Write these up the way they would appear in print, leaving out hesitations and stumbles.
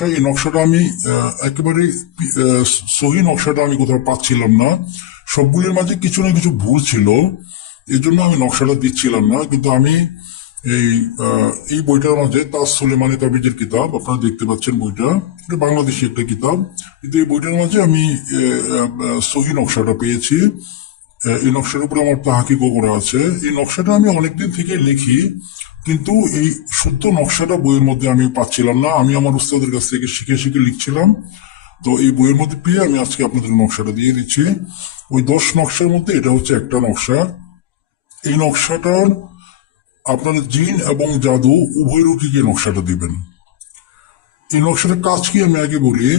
নকশা, এই নকশাটা আমি একেবারে সহি নকশাটা আমি কোথাও পাচ্ছিলাম না। সবগুলির মাঝে কিছু না কিছু ভুল ছিল, এই জন্য আমি নকশাটা দিচ্ছিলাম না। কিন্তু আমি এই এই বইটার মাঝে তাজ সুলেমানি তাবিজের কিতাব, আপনারা দেখতে পাচ্ছেন বইটা, এটা বাংলাদেশি একটা কিতাব, কিন্তু এই বইটার মাঝে আমি সহি নকশাটা পেয়েছি। এই নকশার উপরে আমার তাহাকিকও করা আছে। এই নকশাটা আমি অনেকদিন থেকে লিখি, কিন্তু এই শুদ্ধ নকশাটা বইয়ের মধ্যে আমি পাচ্ছিলাম না। আমি আমার উস্তাদের কাছ থেকে শিখে শিখে লিখছিলাম, তো এই বইয়ের মধ্যে পেয়ে আমি আজকে আপনাদের নকশাটা দিয়ে দিচ্ছি। ওই 10 নকশার মধ্যে এটা হচ্ছে একটা নকশা। এই নকশাটার আপনারা জিন এবং জাদু উভয় রোগীকে নকশাটা দিবেন। এই নকশাটার কাজ কি আমি আগে বলি।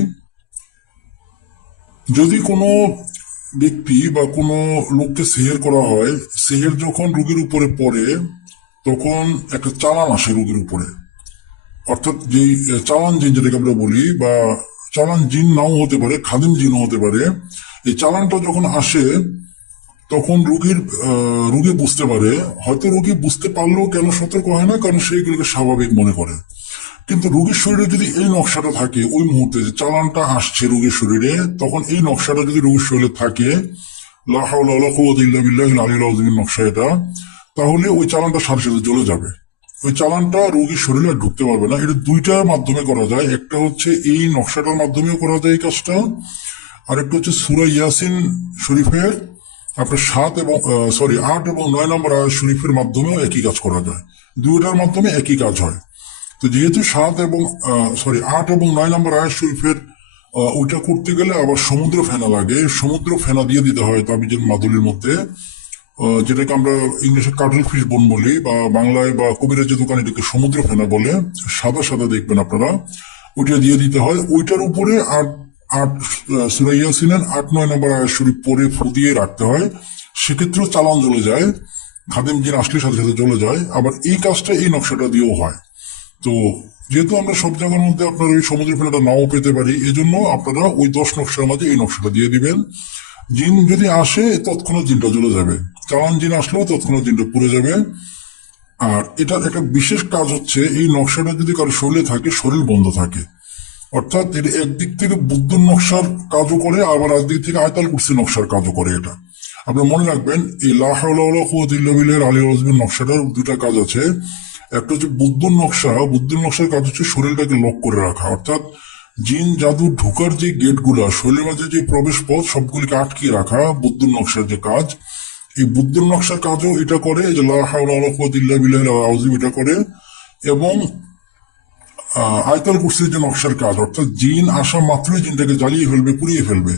যদি কোনো ব্যক্তি বা কোনো লোককে সেহের করা হয়, সেহের যখন রোগীর উপরে পড়ে তখন একটা চালান আসে রোগীর উপরে, অর্থাৎ যেই চালান জিন যেটাকে আমরা বলি, বা চালান জিন নাও হতে পারে, খাদিম জিনও হতে পারে। এই চালানটা যখন আসে তখন রোগী বুঝতে পারে, হয়তো রোগী বুঝতে পারলেও কেন সতর্ক হয় না, কারণ সে এগুলোকে স্বাভাবিক মনে করে। কিন্তু রোগীর শরীরে যদি এই নকশাটা থাকে, ওই মুহূর্তে যে চালানটা আসছে রোগীর শরীরে, তখন এই নকশাটা যদি রোগীর শরীরে থাকে, লা হাওলা ওয়ালা কুওয়াতা ইল্লা বিল্লাহিল আলিয়্যিল আযীমের নকশা এটা, তাহলে ওই চালানটা সাথে সাথে জ্বলে যাবে। ওই চালানটা রোগীর শরীরে আর ঢুকতে পারবে না। এটা দুইটার মাধ্যমে করা যায়। একটা হচ্ছে এই নকশাটার মাধ্যমেও করা যায় এই কাজটা, আর একটা হচ্ছে সূরা ইয়াসিন শরীফের আপনার 8 এবং 9 নম্বর আয়াত শরীফের মাধ্যমেও একই কাজ করা যায়। দুইটার মাধ্যমে একই কাজ হয়। তো যেহেতু 8 এবং 9 নম্বর আয়াত শরীফের ওইটা করতে গেলে আবার সমুদ্র ফেনা লাগে, সমুদ্র ফেনা দিয়ে দিতে হয় তাবিজের মাদুলির মধ্যে, যেটাকে আমরা ইংলিশে কাটল ফিশ বোন বলি, বা বাংলায় বা কবিরাজের দোকানে এটাকে সমুদ্র ফেনা বলে, সাদা সাদা দেখবেন আপনারা, ওইটা দিয়ে দিতে হয়। ওইটার উপরে আট আট সূরা ইয়াসিনের 8-9 নম্বর আয়াত শরীফ পরে ফু দিয়ে রাখতে হয়। সেক্ষেত্রেও চালান জ্বলে যায়, খাদেম জিন আসলে সাথে সাথে জ্বলে যায়। আবার এই কাজটা এই নকশাটা দিয়েও হয়। তো যেহেতু আমরা সব জায়গার মধ্যে আপনার ওই সমুদ্র ফেনাটা নাও পেতে পারি, এজন্য আপনারা ওই 10 নকশার মাঝে এই নকশাটা দিয়ে দিবেন। জিন যদি আসে তৎক্ষণাৎ জিনটা জ্বলে যাবে, চালান জিন আসলেও তৎক্ষণাৎ জিনটা পুড়ে যাবে। আর এটার একটা বিশেষ কাজ হচ্ছে, এই নকশাটা যদি কারো শরীরে থাকে, শরীর বন্ধ থাকে, অর্থাৎ এটা একদিক থেকে বুদ্ধ নকশার কাজও করে, আবার একদিক থেকে আয়তাল কুরসি নকশার কাজও করে। এটা আপনার মনে রাখবেন, এই লা হাওলা ওয়ালা কুওয়াতা ইল্লা বিল্লাহিল আলিয়্যিল আযীমের নকশাটার দুটা কাজ আছে। একটা হচ্ছে বুদ্ধ নকশা, বুদ্ধ নকশার কাজ হচ্ছে শরীরটাকে লক করে রাখা, অর্থাৎ জিন জাদু ঢুকার যে গেটগুলা, শরীরের মাঝে যে প্রবেশ পথ, সবগুলিকে আটকিয়ে রাখা বুদ্ধ নকশার যে কাজ। এই বুদ্ধ নকশার কাজও এটা করে, যে লা হাওলা ওয়ালা কুওয়াতা ইল্লা বিল্লাহিল আযীম এটা করে। এবং আয়তাল কুরসির যে নকশার কাজ, অর্থাৎ জিন আসা মাত্রই জিনটাকে জ্বালিয়ে ফেলবে, পুড়িয়ে ফেলবে,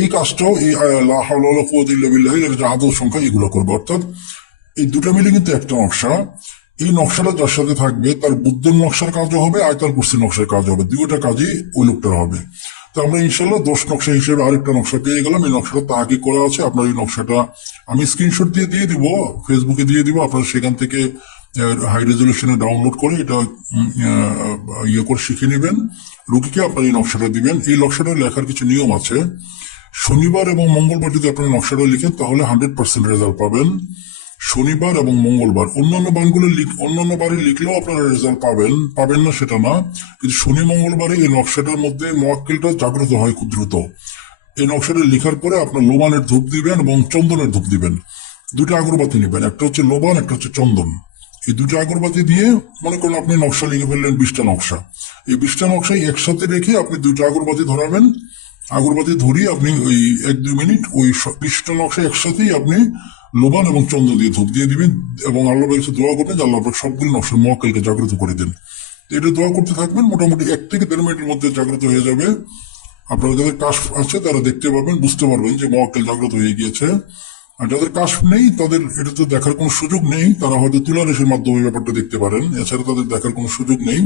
এই কাজটাও এই লা হাওলা ওয়ালা কুওয়াতা ইল্লা বিল্লাহির যে আদৌ সংখ্যা এগুলো করবে। অর্থাৎ এই দুটা মিলে কিন্তু একটা নকশা। এই নকশাটা যার সাথে থাকবে, তার বুদ্ধের নকশার কাজও হবে, আয়তাল কুরসির নকশার কাজ হবে, দুইটা কাজই ওই লোকটার হবে। তো আমরা ইনশাল্লাহ 10 নকশা হিসেবে আরেকটা নকশা পেয়ে গেলাম। এই নকশাটা তাহাকি করা আছে। আপনার এই নকশাটা আমি স্ক্রিনশট দিয়ে দিব, ফেসবুকে দিয়ে দিব, আপনারা সেখান থেকে হাই রেজলিউশনে ডাউনলোড করে এটা ইয়ে করে শিখে নেবেন। রুগীকে আপনার এই নকশাটা দিবেন। এই নকশাটা লেখার কিছু নিয়ম আছে। শনিবার এবং মঙ্গলবার যদি আপনার নকশাটা লিখেন, তাহলে 100% রেজাল্ট পাবেন। শনিবার এবং মঙ্গলবার, অন্যান্য বারে লিখলেও আপনারা রেজাল্ট পাবেন না সেটা না, কিন্তু শনি মঙ্গলবারে এই নকশাটার মধ্যে মোয়াক্কেলটা জাগ্রত হয় খুব দ্রুত। এই নকশাটা লেখার পরে আপনার লোবানের ধূপ দিবেন এবং চন্দনের ধূপ দিবেন। দুটো আগরবাতি নেবেন, একটা হচ্ছে লোবান, একটা হচ্ছে চন্দন। এই দুটো আগরবাতি দিয়ে, মনে করুন আপনি নকশা লিখে ফেললেন 20টা নকশা, এই 20টা নকশাই একসাথে রেখে আপনি দুটো আগরবাতি ধরাবেন। আগরবাতি ধরিয়ে আপনি ওই 1-2 মিনিট ওই 20টা নকশা একসাথেই আপনি লোবান এবং চন্দন দিয়ে ধূপ দিয়ে দিবেন, এবং আল্লাহ কাছে দোয়া করবেন যে আল্লাহ সবগুলো নকশার মোয়াক্কেলকে জাগ্রত করে দেন। এটা দোয়া করতে থাকবেন, মোটামুটি 1 থেকে 1.5 মিনিটের মধ্যে জাগ্রত হয়ে যাবে। আপনারা যাদের কাশ আছে তারা দেখতে পাবেন, বুঝতে পারবেন যে মোয়াক্কেল জাগ্রত হয়ে গিয়েছে। আর যাদের কাশ নেই, তাদের এটা তো দেখার কোনো সুযোগ নেই, তারা হয়তো তুলারেশের মাধ্যমে ব্যাপারটা দেখতে পারেন, এছাড়া তাদের দেখার কোনো সুযোগ নেই।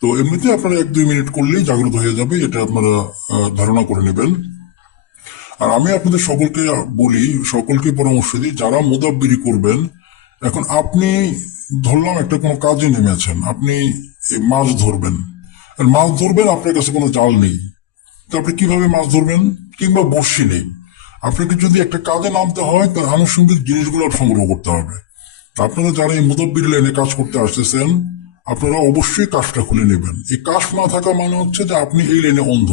তো এমনিতে আপনারা 1-2 মিনিট করলেই জাগ্রত হয়ে যাবে, এটা আপনারা ধারণা করে নেবেন। আর আমি আপনাদের সকলকে বলি, সকলকে পরামর্শ দিই, যারা মুদাব্বিরি করবেন, এখন আপনি ধরলাম একটা কোনো কাজে নেমেছেন, আপনি মাছ ধরবেন, আর মাছ ধরবেন, আপনার কাছে কোনো জাল নেই, তো আপনি কিভাবে মাছ ধরবেন? কিংবা বড়শি নেই। আপনাকে যদি একটা কাজে নামতে হয়, তার আনুষঙ্গিক জিনিসগুলো সংগ্রহ করতে হবে। আপনারা যারা এই মুদাব্বির লাইনে কাজ করতে আসতেছেন, আপনারা অবশ্যই কাশটা খুলে নেবেন। এই কাশ না থাকা মানে হচ্ছে যে আপনি এই লাইনে অন্ধ।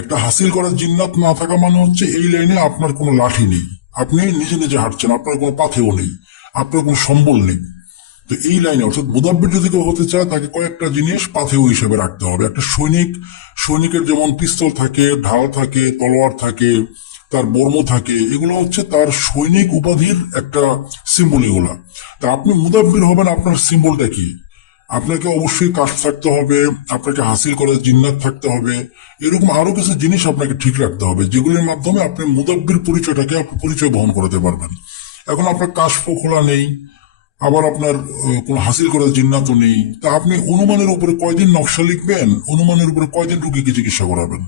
একটা হাসিল করার জিন্নাত না থাকা মানে হচ্ছে এই লাইনে আপনার কোনো লাঠি নেই, আপনি নিজে নিজে হাঁটছেন, আপনার কোনো পাথেও নেই, আপনার কোনো সম্বল নেই। তো এই লাইনে অর্থাৎ মুদাব্বির যদি কেউ হতে চায় তাকে কয়েকটা জিনিস পাথেয় হিসেবে রাখতে হবে। একটা সৈনিকের যেমন পিস্তল থাকে, ঢাল থাকে, তলোয়ার থাকে, তার বর্ম থাকে, এগুলো হচ্ছে তার সৈনিক উপাধির একটা সিম্বল এগুলা। তা আপনি মুদাব্বির হবেন, আপনার সিম্বলটা কি? আপনাকে অবশ্যই কাশ থাকতে হবে, আপনাকে হাসিল করার জিন্নাত থাকতে হবে, এরকম আরো কিছু জিনিস আপনাকে ঠিক রাখতে হবে, যেগুলোর মাধ্যমে আপনি মুদাব্বির পরিচয়টাকে আপনি পরিচয় বহন করাতে পারবেন। এখন আপনার কাশফ খোলা নেই, আবার আপনার কোনো হাসিল করার জিন্নাতও নেই, তা আপনি অনুমানের উপরে কয়দিন নকশা লিখবেন, অনুমানের উপরে কয়দিন রুগীকে চিকিৎসা করাবেন?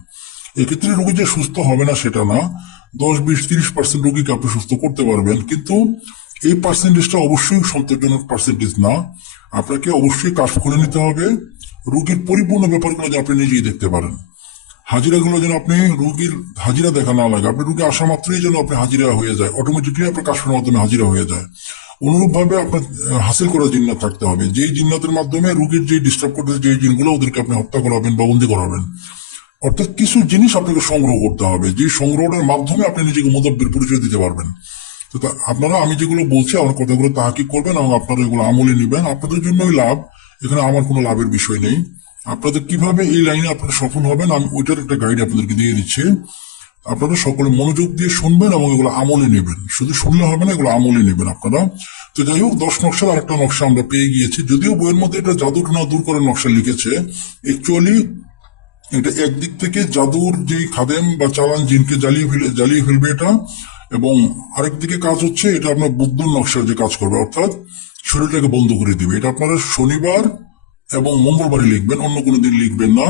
এক্ষেত্রে রুগী যে সুস্থ হবে না সেটা না, 10, 20, 30% রুগীকে আপনি সুস্থ করতে পারবেন, কিন্তু এই পার্সেন্টেজটা অবশ্যই সন্তোষজনক পার্সেন্টেজ না। আপনাকে অবশ্যই কাশ খুলে নিতে হবে, রুগীর পরিপূর্ণ ব্যাপারগুলো যেন আপনি নিজেই দেখতে পারেন। হাজিরাগুলো যেন আপনি রুগীর হাজিরা দেখা না লাগে, আপনি রুগী আসা মাত্রই যেন আপনি হাজিরা হয়ে যায়, অটোমেটিকলি আপনার কাশফের মাধ্যমে হাজিরা হয়ে যায়। অনুরূপভাবে আপনার হাসিল করা জিন্নাত থাকতে হবে, যেই জিন্নাতের মাধ্যমে রুগীর যে ডিস্টার্ব করতে যে জিনগুলো ওদেরকে আপনি হত্যা করাবেন বা বন্দি করাবেন। অর্থাৎ কিছু জিনিস আপনাকে সংগ্রহ করতে হবে, যে সংগ্রহটার মাধ্যমে আপনি নিজেকে মুদাব্বির পরিচয় দিতে পারবেন। তো আপনারা আমি যেগুলো বলছি আমার কথাগুলো তাহাকিক করবেন এবং আপনারা এগুলো আমলে নেবেন, আপনাদের জন্যই লাভ, এখানে আমার কোনো লাভের বিষয় নেই। আপনাদের কিভাবে এই লাইনে আপনারা সফল হবেন আমি ওইটার একটা গাইড আপনাদেরকে দিয়ে দিচ্ছি। আপনারা সকলে মনোযোগ দিয়ে শুনবেন এবং এগুলো আমলে নেবেন, শুধু শুনলে হবে না, এগুলো আমলে নেবেন আপনারা। তো যাই হোক, 10 নকশার আরেকটা নকশা আমরা পেয়ে গিয়েছি, যদিও বইয়ের মধ্যে এটা জাদুর না দূর করার নকশা লিখেছে, অ্যাকচুয়ালি এটা একদিক থেকে জাদুর যে খাদেম বা চালান জিনকে জ্বালিয়ে ফেলবে এটা, এবং আরেক দিকে কাজ হচ্ছে এটা আপনার বুদ্ধর নকশার যে কাজ করবে, অর্থাৎ শরীরটাকে বন্ধ করে দিবে। এটা আপনারা শনিবার এবং মঙ্গলবারে লিখবেন, অন্য কোনো দিন লিখবেন না।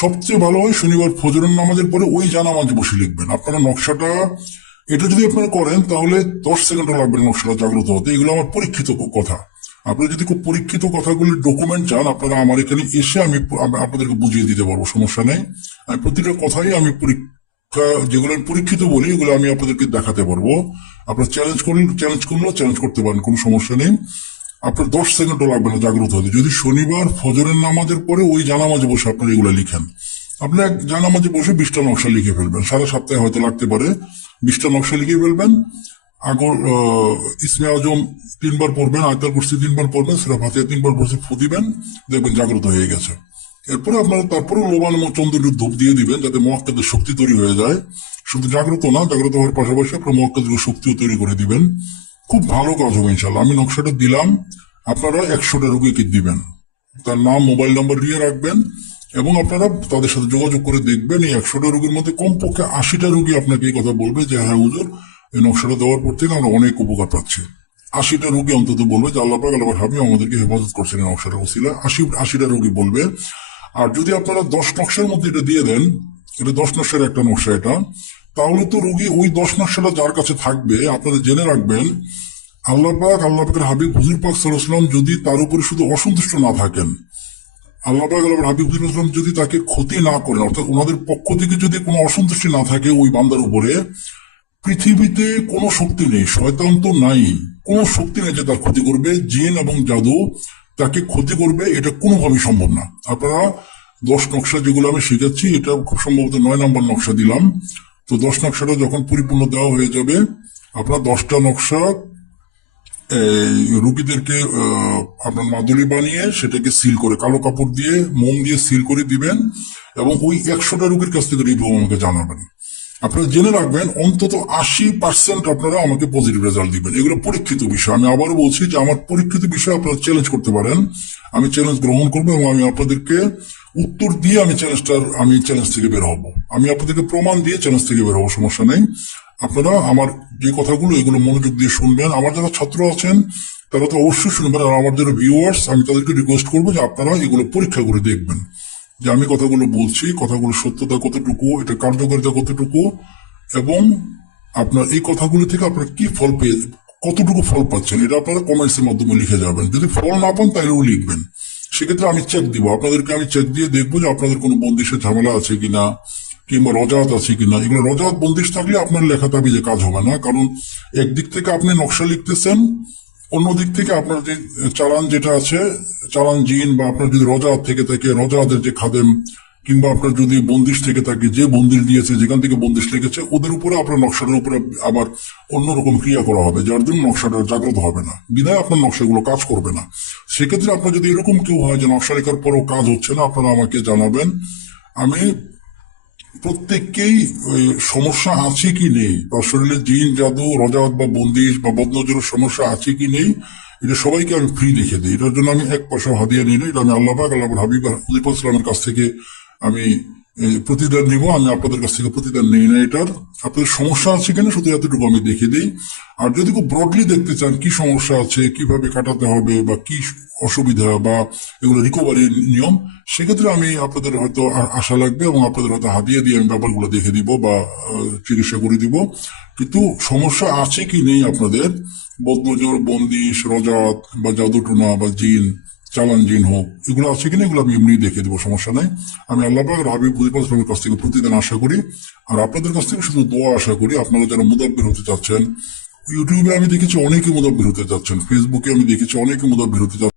সবচেয়ে ভালো হয় শনিবার ফজরের নামাজের পরে ওই জানামাজে বসে লিখবেন আপনারা নকশাটা। এটা যদি আপনারা করেন তাহলে 10 সেকেন্ডও লাগবে নকশাটা জাগ্রত হতে। এগুলো আমার পরীক্ষিত কথা। আপনারা যদি খুব পরীক্ষিত কথাগুলির ডকুমেন্ট চান আপনারা আমার এখানে এসে আমি আপনাদেরকে বুঝিয়ে দিতে পারবো, সমস্যা নেই। আমি প্রতিটা কথাই আমি যেগুলো আমি পরীক্ষিত বলি এগুলো আমি আপনাদেরকে দেখাতে পারবো। আপনারা চ্যালেঞ্জ করলেও চ্যালেঞ্জ করতে পারেন, কোনো সমস্যা নেই। আপনার 10 সেকেন্ডও লাগবে না জাগ্রত হতে, যদি শনিবার ফজরের নামাজের পরে ওই জানামাজে বসে আপনারা এগুলো লিখেন। আপনি এক জানামাজে বসে 20টা নকশা লিখে ফেলবেন, সারা সপ্তাহে হয়তো লাগতে পারে। 20টা নকশা লিখে ফেলবেন। আগর ইসমে আজম 3 বার পড়বেন, আয়তাল কুরসি 3 বার পড়বেন, সূরা ফাতিহা 3 বার পড়ে ফু দিবেন, দেখবেন জাগ্রত হয়ে গেছে। এরপরে আপনারা তারপরে লোবান এবং চন্দ্রের ধূপ দিয়ে দিবেন যাতে মহাক্কাদের শক্তি তৈরি হয়ে যায়। শুধু জাগ্রত না, জাগ্রত হওয়ার পাশাপাশি আপনার মহাক্কাদের শক্তিও তৈরি করে দিবেন। খুব ভালো কাজ হবে ইনশাল্লাহ। আমি নকশাটা দিলাম, আপনারা 100টা রোগীকে দিবেন, তার নাম মোবাইল নাম্বার দিয়ে রাখবেন এবং আপনারা তাদের সাথে যোগাযোগ করে দেখবেন এই 100টা রোগীর মধ্যে কমপক্ষে 80টা রোগী আপনাকে এই কথা বলবে যে হ্যাঁ হুজুর, এই নকশাটা দেওয়ার পর থেকে আমরা অনেক উপকার পাচ্ছি। 80টা রোগী অন্তত বলবে যে আল্লাহ পাক আল্লাহ হাবিব আমাদেরকে হেফাজত করছেন এই নকশাটা ওসিলা। 80টা রোগী বলবে। আর যদি আপনারা 10 নকশার মধ্যে এটা দিয়ে দেন, এটা 10 নকশার একটা নকশা এটা, তাহলে তো রোগী ওই 10 নকশাটা যার কাছে থাকবে, আপনারা জেনে রাখবেন আল্লাহ পাকের হাবিব হুজুর পাক সাল্লাল্লাহু আলাইহি ওয়াসাল্লাম যদি তার উপরে শুধু অসন্তুষ্ট না থাকেন, আল্লাহ পাক হাবিব হুজুর সাল্লাল্লাহু আলাইহি ওয়াসাল্লাম যদি তাকে ক্ষতি না করেন, অর্থাৎ ওনাদের পক্ষ থেকে যদি কোনো অসন্তুষ্টি না থাকে ওই বান্দার উপরে, পৃথিবীতে কোনো শক্তি নেই, শয়তান তো নাই, কোনো শক্তি নেই যে তার ক্ষতি করবে। জিন এবং জাদু তাকে ক্ষতি করবে, এটা কোনোভাবেই সম্ভব না। আপনারা 10 নকশা যেগুলো আমি শিখাচ্ছি, এটা খুব সম্ভবত 9 নম্বর নকশা দিলাম। তো 10 নকশাটা যখন পরিপূর্ণ দেওয়া হয়ে যাবে, আপনারা 10টা নকশা রুগীদেরকে আপনার মাদুলি বানিয়ে সেটাকে সিল করে কালো কাপড় দিয়ে মোম দিয়ে সিল করে দিবেন এবং ওই 100টা রুগীর কাছ থেকে রিভিউ আমাকে জানাবেন। আপনারা জেনে রাখবেন অন্তত 80% আপনারা আমাকে পজিটিভ রেজাল্ট দিবেন। এগুলো পরীক্ষিত বিষয়। আমি আবারও বলছি যে আমার পরীক্ষিত বিষয় আপনারা চ্যালেঞ্জ করতে পারেন, আমি চ্যালেঞ্জ গ্রহণ করবো এবং আমি আপনাদেরকে উত্তর দিয়ে আমি চ্যালেঞ্জ থেকে বের হবো, আমি আপনাদেরকে প্রমাণ দিয়ে চ্যালেঞ্জ থেকে বের হবো, সমস্যা নেই। আপনারা আমার যে কথাগুলো এগুলো মনোযোগ দিয়ে শুনবেন। আমার যারা ছাত্র আছেন তারা তো অবশ্যই শুনবেন, আর আমার যারা ভিউয়ার্স আমি তাদেরকে রিকোয়েস্ট করবো যে আপনারা এগুলো পরীক্ষা করে দেখবেন যে আমি কথাগুলো বলছি, কথাগুলো সত্যতা কতটুকু, এটা কার্যকারিতা কতটুকু, এবং আপনার এই কথাগুলো থেকে আপনারা কি ফল পেয়ে কতটুকু ফল পাচ্ছেন, এটা আপনারা কমেন্টসের মাধ্যমে লিখে যাবেন। যদি ফল না পান তাহলেও লিখবেন, সেক্ষেত্রে আমি চেক দিব, আপনাদেরকে আমি চেক দিয়ে দেখবো যে আপনাদের কোনো বন্দিশের ঝামেলা আছে কিনা কিংবা রজাত আছে কিনা। এগুলো রজাত বন্দিশ থাকলে আপনার লেখা তাবিজে কাজ হবে না, কারণ একদিক থেকে আপনি নকশা লিখতেছেন অন্য দিক থেকে আপনার যে চালান যেটা আছে, চালান জিন, বা আপনার যদি রজাত থেকে থাকে রজাতের যে খাদেম, কিংবা আপনার যদি বন্দিশ থেকে থাকে যে বন্দিশ দিয়েছে, যেখান থেকে বন্দিশ লেগেছে, ওদের উপরে আপনার নকশাটার উপরে আবার অন্যরকম ক্রিয়া করা হবে, যার জন্য নকশাটা জাগ্রত হবে না, বিধায় আপনার নকশাগুলো কাজ করবে না। সেক্ষেত্রে আপনার যদি এরকম কেউ হয় যে নকশা রেখার পরেও কাজ হচ্ছে না, আপনারা আমাকে জানাবেন। আমি প্রত্যেককেই সমস্যা আছে কি নেই, তার শরীরে জিন, জাদু, রজাত বা বন্দিশ বা বদনজরের সমস্যা আছে কি নেই, এটা সবাইকে আমি ফ্রি লিখে দিই। এটার জন্য আমি এক পয়সা হাদিয়া নিই না, এটা আমি আল্লাহ পাক, আল্লাহর হাবিব হুজুর ইসলামের কাছ থেকে আমি প্রতিদান নিব। আমি আপনাদের কাছ থেকে প্রতিদান নেই না এটার। আপনাদের সমস্যা আছে কিনা শুধু এতটুকু আমি দেখে দিই। আর যদি খুব ব্রডলি দেখতে চান কি সমস্যা আছে, কিভাবে কাটাতে হবে, বা কি অসুবিধা, বা এগুলো রিকভারির নিয়ম, সেক্ষেত্রে আমি আপনাদের হয়তো আশা লাগবে, এবং আপনাদের হয়তো হাতিয়ে দিয়ে আমি ব্যাপারগুলো দেখে দিব বা চিকিৎসা করে দিব। কিন্তু সমস্যা আছে কি নেই আপনাদের, বদনজর, বন্দিশ, রজাত বা জাদুটোনা বা জিন, চালান জিন হোক, এগুলো আছে কিনা এগুলো আমি এমনি দেখে দেবো, সমস্যা নাই। আমি আল্লাহ পাক হাবিব ইসলামের কাছ থেকে প্রতিদিন আশা করি, আর আপনাদের কাছ থেকে শুধু দোয়া আশা করি। আপনারা যারা মুদাব্বির হতে চাচ্ছেন, ইউটিউবে আমি দেখেছি অনেকে মুদাব্বির হতে যাচ্ছেন, ফেসবুকে আমি দেখেছি অনেকে মুদাব্বির হতে যাচ্ছেন।